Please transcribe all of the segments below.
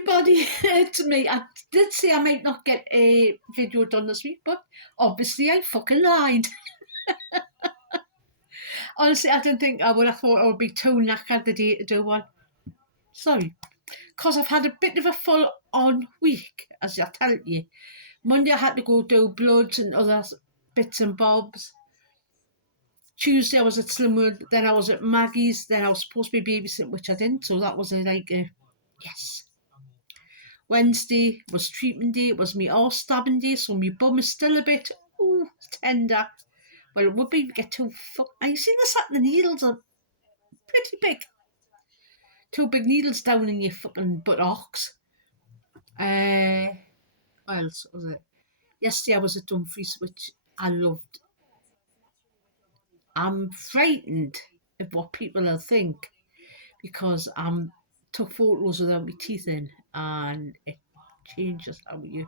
everybody to me. I did say I might not get a video done this week, but obviously I fucking lied. Honestly, I didn't think I would. I thought I would be too knackered the day to do one. Sorry. Because I've had a bit of a full-on week, as I tell you. Monday I had to go do bloods and other bits and bobs. Tuesday I was at Slimwood, then I was at Maggie's, then I was supposed to be babysitting, which I didn't, so that was yes. Wednesday was treatment day, it was me arse stabbing day, so my bum is still a bit tender. Well, it would be to get too you see the needles are pretty big. Two big needles down in your fucking buttocks. What else was it? Yesterday I was at Dumfries, which I loved. I'm frightened of what people will think because took photos without my teeth in, and it changes how you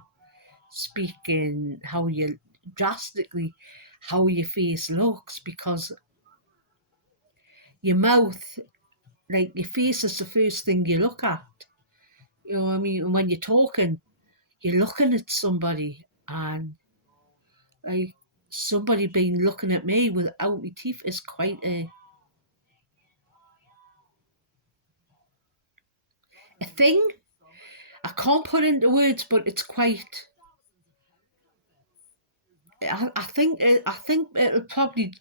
speak and how you drastically how your face looks, because your mouth, like your face, is the first thing you look at. You know what I mean? And when you're talking, you're looking at somebody, and like somebody being looking at me without my teeth is quite a thing. I can't put into words, but it's quite. I think it'll probably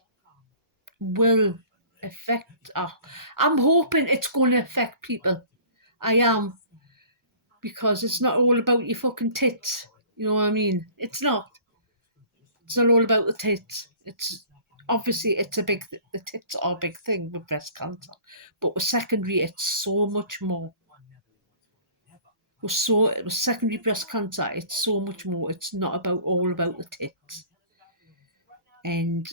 will affect. I'm hoping it's going to affect people. I am, because it's not all about your fucking tits. You know what I mean? It's not. It's not all about the tits. It's obviously the tits are a big thing with breast cancer, but with secondary, it's so much more. With secondary breast cancer, it's so much more. It's not all about the tits. And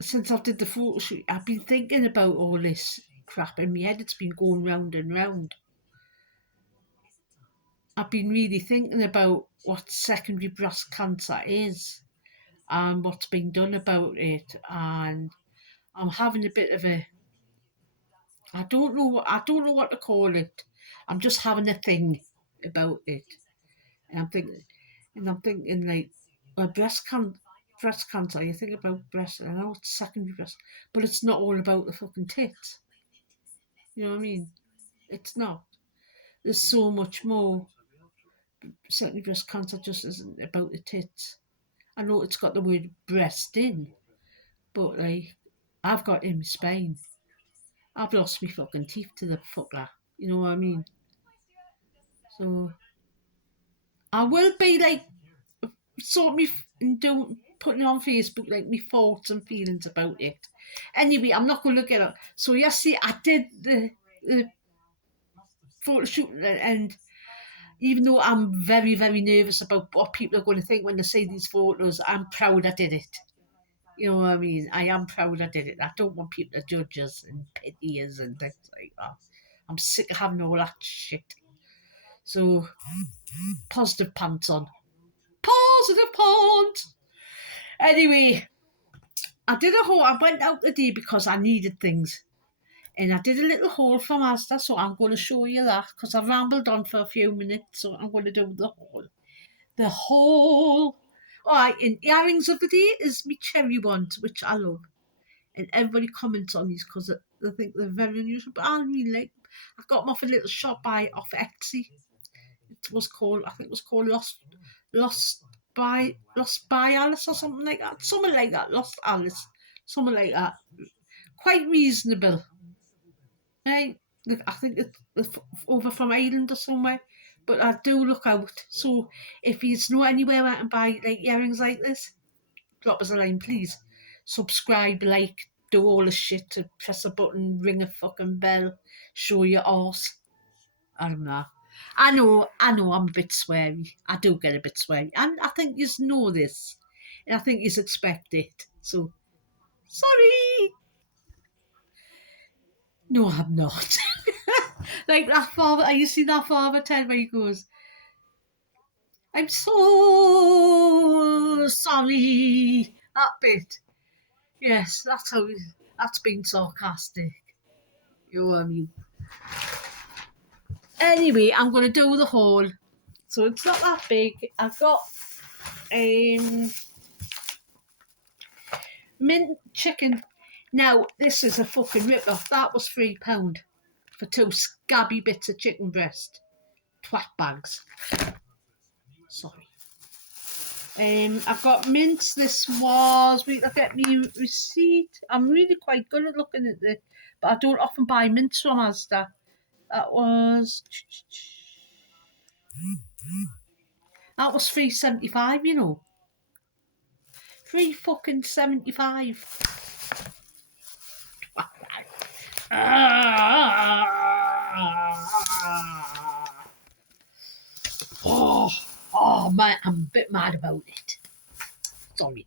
since I did the photo shoot, I've been thinking about all this crap in my head. It's been going round and round. I've been really thinking about what secondary breast cancer is and what's been done about it, and I'm having a bit of a I don't know what to call it. I'm just having a thing about it, and I'm thinking like breast cancer. You think about breast, and I know it's secondary breast, but it's not all about the fucking tits. You know what I mean? It's not. There's so much more. Secondary breast cancer just isn't about the tits. I know it's got the word breast in, but like, I've got in my spine. I've lost my fucking teeth to the fucker. You know what I mean? So I will be like, sort me and don't putting on Facebook like my thoughts and feelings about it. Anyway, I'm not going to get up. So yesterday I did the photo shoot, and even though I'm very, very nervous about what people are going to think when they see these photos, I'm proud I did it. You know what I mean? I am proud I did it. I don't want people to judge us and pity us and things like that. I'm sick of having all that shit. So, positive pants on. Positive pants! Anyway, I went out today because I needed things. And I did a little haul from Asda, so I'm going to show you that because I've rambled on for a few minutes, so I'm going to do the haul. The haul! Alright, and earrings of the day is my cherry ones, which I love. And everybody comments on these because they think they're very unusual, but I really like them. I got them off a little shop off Etsy. I think it was called Lost by Alice or something like that. Something like that. Lost Alice. Something like that. Quite reasonable. Right? I think it's over from Ireland or somewhere. But I do look out. So if you know anywhere where I can buy like earrings like this, drop us a line, please. Subscribe, like, do all the shit to press a button, ring a fucking bell, show your arse. I don't know. I know, I'm a bit sweary. I do get a bit sweary. And I think you know this. And I think you expect it. So, sorry. No, I'm not. Like that father, you see that father Ted where he goes, I'm so sorry. That bit. Yes, that's being sarcastic. You know what I mean? Anyway, I'm going to do the whole. So it's not that big. I've got mint chicken. Now, this is a fucking rip-off. That was £3 for 2 scabby bits of chicken breast. Twat bags. Sorry. I've got mince. This was, wait, I get me receipt. I'm really quite good at looking at this, but I don't often buy mince from Asda. That was £3.75. You know, 3 fucking 75. Oh man, I'm a bit mad about it. Sorry.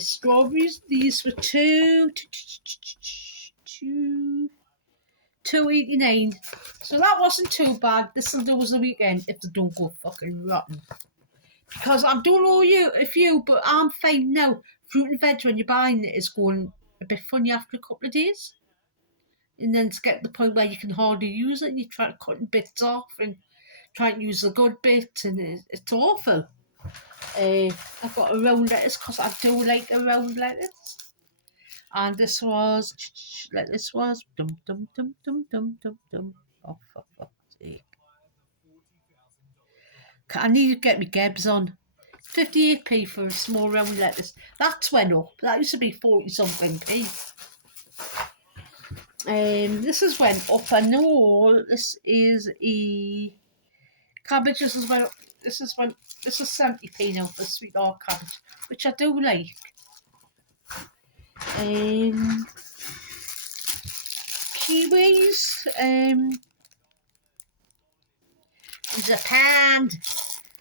Strawberries. These were £2.89. So that wasn't too bad. This will do as a weekend if they don't go fucking rotten. Because I don't know you, but I'm fine now. Fruit and veg when you're buying it is going a bit funny after a couple of days. And then it's getting to the point where you can hardly use it and you try cutting bits off and try and use the good bits and it's awful. I've got a round lettuce because I do like a round lettuce. And this was dum dum dum dum dum dum dum. Oh, for fuck's sake. I need to get my Gebs on. 58p for a small round lettuce. That's went up. That used to be 40 something p. This has went up. I know this is a cabbage. This is 70p now for sweet or cabbage, which I do like. Kiwis. It's a pound.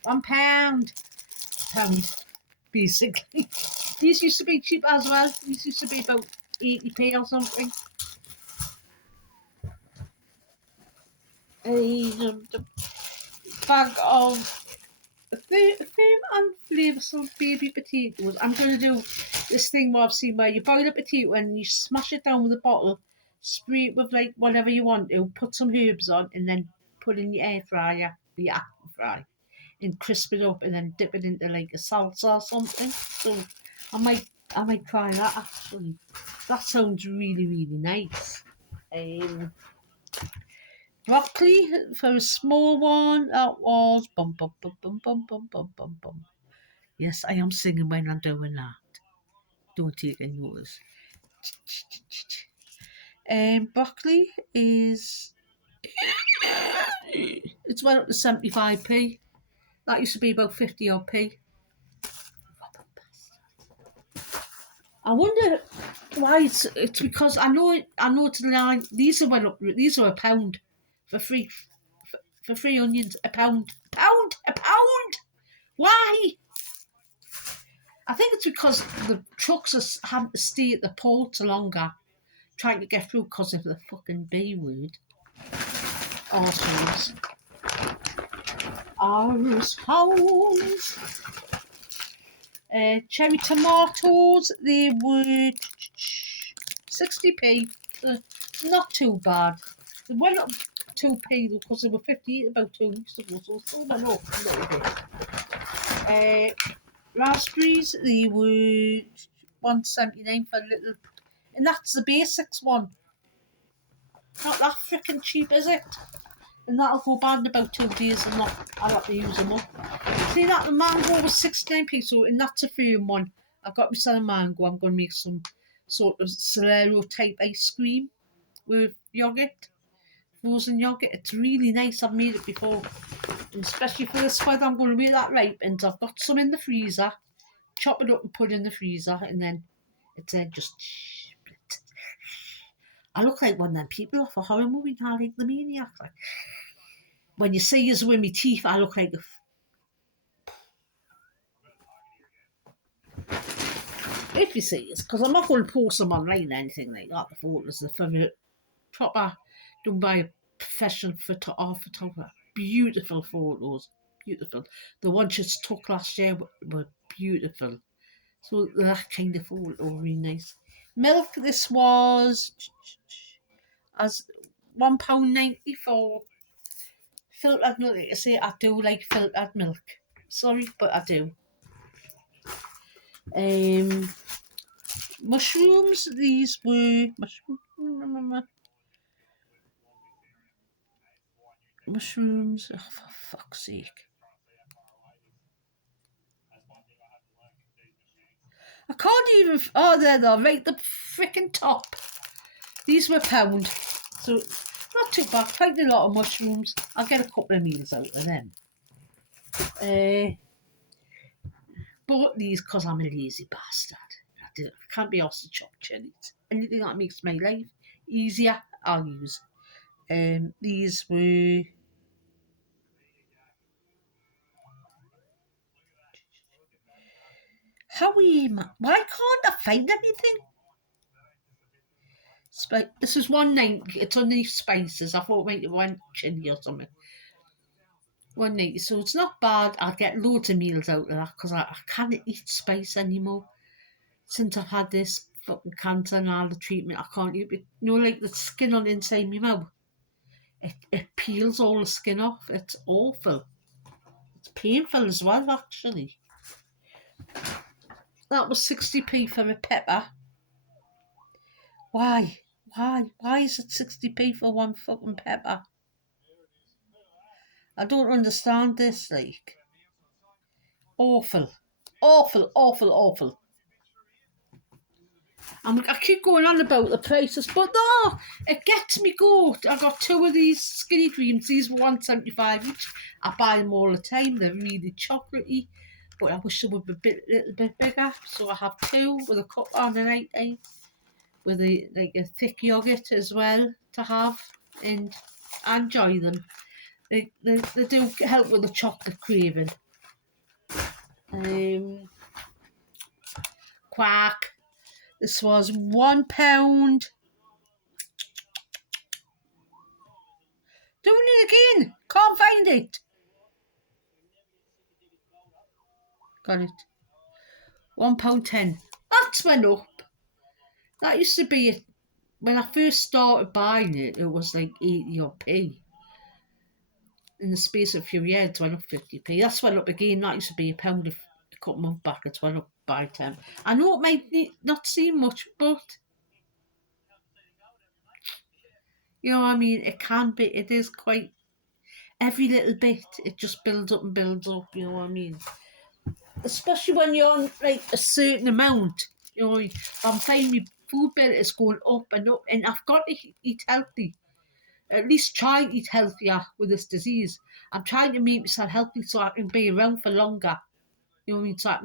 £1. Basically. These used to be cheap as well. These used to be about 80p or something. A bag of firm and flavoursome baby potatoes. I'm going to do this thing where I've seen where you boil a potato and you smash it down with a bottle, spray it with like whatever you want to, put some herbs on, and then put in your air fryer, the apple fry, and crisp it up, and then dip it into like a salsa or something. So I might try that actually. That sounds really really nice. Broccoli for a small one. That was bum bum bum bum bum bum bum bum bum. Yes, I am singing when I'm doing that. Don't take any notice. Broccoli is it's went up to 75p. That used to be about 50 odd p. I wonder why it's because I know it's like these are went up. These are £1 for free onions. A pound. Why? I think it's because the trucks are having to stay at the port longer, trying to get through because of the fucking B word. Arseholes. Cherry tomatoes, they were 60p. Not too bad. They went up 2p though because they were 58 about 2 weeks ago, so it still went up a little bit. Raspberries, they were £1.79 for a little, and that's the basics one. Not that freaking cheap, is it? And that'll go bad in about 2 days and I'll have to use them up. See that the mango was 69p, so and that's a firm one. I've got myself a mango. I'm going to make some sort of Solero type ice cream with yogurt, frozen yogurt. It's really nice. I've made it before, and especially for this weather, I'm going to make that ripened. I've got some in the freezer. Chop it up and put it in the freezer, and then it's just. I look like one of them people off a horror movie now, like the maniac. Like, when you see us with my teeth, I look like if you see us, because I'm not going to post them online or anything like that. The photos are for proper, done by a professional photographer. Beautiful photos, beautiful. The ones you took last year were beautiful. So that kind of photo, really nice. Milk, this was as £1.90 for filtered milk. Like I say, I do like filtered milk. Sorry, but I do. Mushrooms. These were mushrooms. Oh, for fuck's sake! I can't even. Oh, there they are, right the freaking top. These were £1. So not too bad. Quite a lot of mushrooms. I'll get a couple of meals out of them. Bought these because I'm a lazy bastard. I can't be asked to chop chilies. Anything that makes my life easier, I'll use. These were why can't I find anything? This is £1.90. It's underneath spices. I thought maybe one chili or something. £1.90. So it's not bad. I'll get loads of meals out of that because I can't eat spice anymore. Since I've had this fucking cancer and all the treatment, I can't eat it. You know, like the skin on the inside of my mouth. It peels all the skin off. It's awful. It's painful as well, actually. That was 60p for a pepper. Why? Why is it 60p for one fucking pepper? I don't understand this, like. Awful. Awful, awful, awful. I keep going on about the prices, but no, it gets me good. I got 2 of these skinny creams. These were £1.75 each. I buy them all the time. They're really chocolatey, but I wish they would be a little bit bigger. So I have 2 with a cup on the night time, with a thick yogurt as well to have, and I enjoy them. They do help with the chocolate craving. Quack. This was £1. Doing it again. Can't find it. Got it. £1.10. That's went up. That used to be when I first started buying it. It was like 80 or p. In the space of a few years, it went up 50p. That's went up again. That used to be £1 a couple months back. It's went up by 10. I know it might not seem much, but you know what I mean. It can be. It is quite. Every little bit, it just builds up and builds up. You know what I mean. Especially when you're on like a certain amount. You know, I'm finding my food bill is going up and up, and I've got to eat healthy. At least try to eat healthier with this disease. I'm trying to make myself healthy so I can be around for longer. You know what I mean? So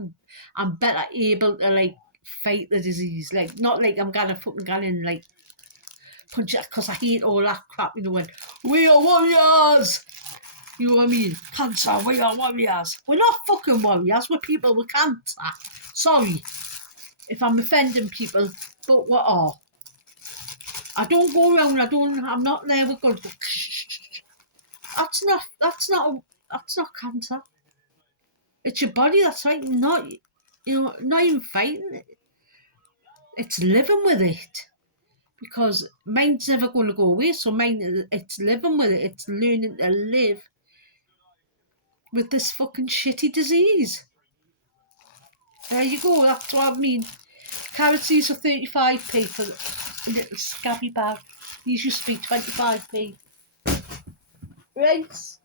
I'm better able to like fight the disease. Like not like I'm gonna fucking go in like punch it because I hate all that crap. You know when we are warriors. You know what I mean? Cancer, we are warriors. We're not fucking warriors, we're people with cancer. Sorry if I'm offending people, but we are. I don't go around, I'm not there with guns. That's not cancer. It's your body, that's right, not, not even fighting it. It's living with it. Because mine's never going to go away, so it's living with it. It's learning to live with this fucking shitty disease. There you go, that's what I mean. Carrots, these are 35p for a little scabby bag. These used to be 25p. Rice.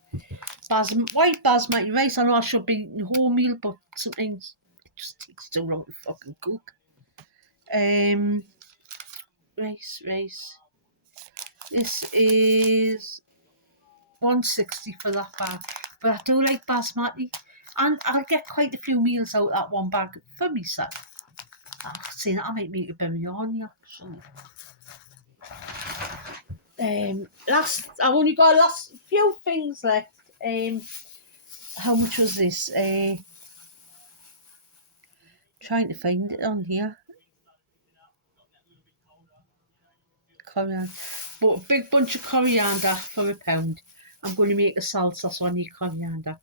White basmati rice. I know I should be eating wholemeal, but sometimes it just takes too long to fucking cook. Rice. This is £1.60 for that bag. But I do like basmati. And I'll get quite a few meals out of that one bag for myself. I'm saying that I might make a biryani actually. I've only got last few things left. How much was this? Trying to find it on here. Coriander. Bought a big bunch of coriander for £1. I'm going to make a salsa, so I need coriander.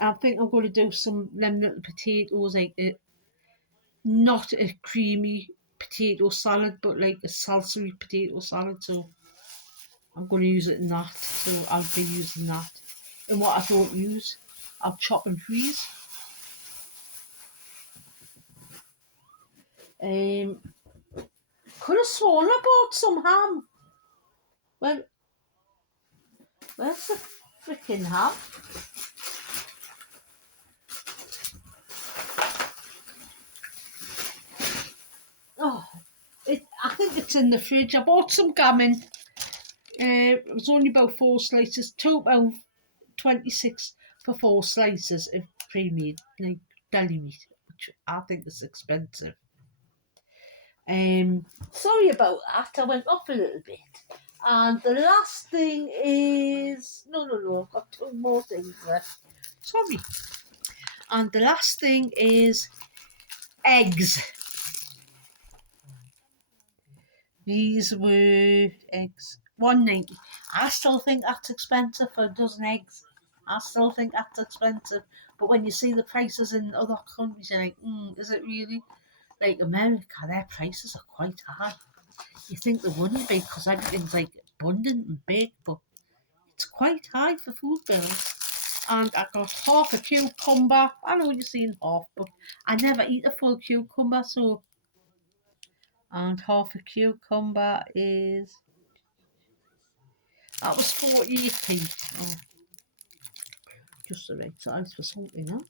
I think I'm going to do some little potatoes, like not a creamy potato salad, but like a salsa potato salad. So I'm going to use it in that, so I'll be using that. And what I don't use, I'll chop and freeze. Could have sworn I bought some ham. Where, where's the freaking ham? Oh, I think it's in the fridge. I bought some gammon. It was only about 4 slices, £2.26 for 4 slices of pre-made, like deli meat, which I think is expensive. Sorry about that. I went off a little bit. And the last thing is no. I've got 2 more things left. Sorry. And the last thing is eggs. These were eggs, £1.90. I still think that's expensive for a dozen eggs. I still think that's expensive. But when you see the prices in other countries, you're like, is it really? Like America, their prices are quite high. You think they wouldn't be because everything's like abundant and big, but it's quite high for food bills. And I got half a cucumber. I know you're seeing half, but I never eat a full cucumber, so. And half a cucumber is. That was 48p. Oh, just the right size for something else.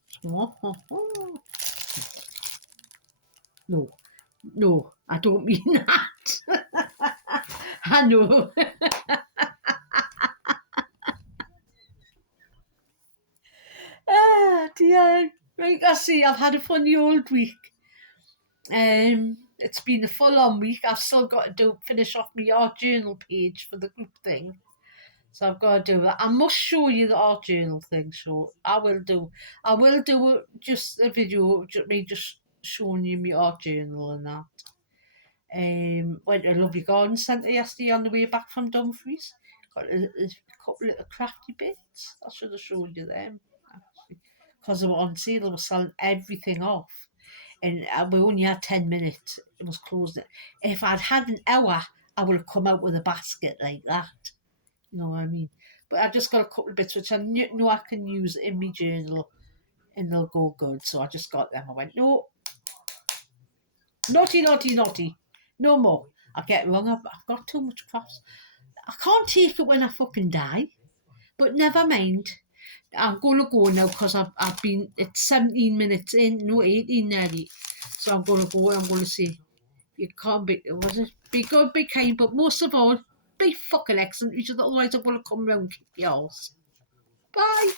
No, I don't mean that. I know. Dear. Right, I see, I've had a funny old week. It's been a full-on week. I've still got to finish off my art journal page for the group thing. So I've got to do that. I must show you the art journal thing, so I will do just a video, me just showing you my art journal and that. Went to a lovely garden centre yesterday on the way back from Dumfries. Got a couple of crafty bits. I should have showed you them, actually. Because they were on sale, they were selling everything off. And we only had 10 minutes. It was closed. If I'd had an hour, I would have come out with a basket like that. You know what I mean? But I just got a couple of bits which I know I can use in my journal and they'll go good. So I just got them. I went, no, naughty. No more. I get wrong. I've got too much crafts. I can't take it when I fucking die. But never mind. I'm going to go now because I've been, it's 17 minutes in, no, 18 nearly. So I'm going to go and I'm going to say, you can't be good, be kind, but most of all, be fucking excellent. Otherwise I'm going to come round and kick your ass. Bye.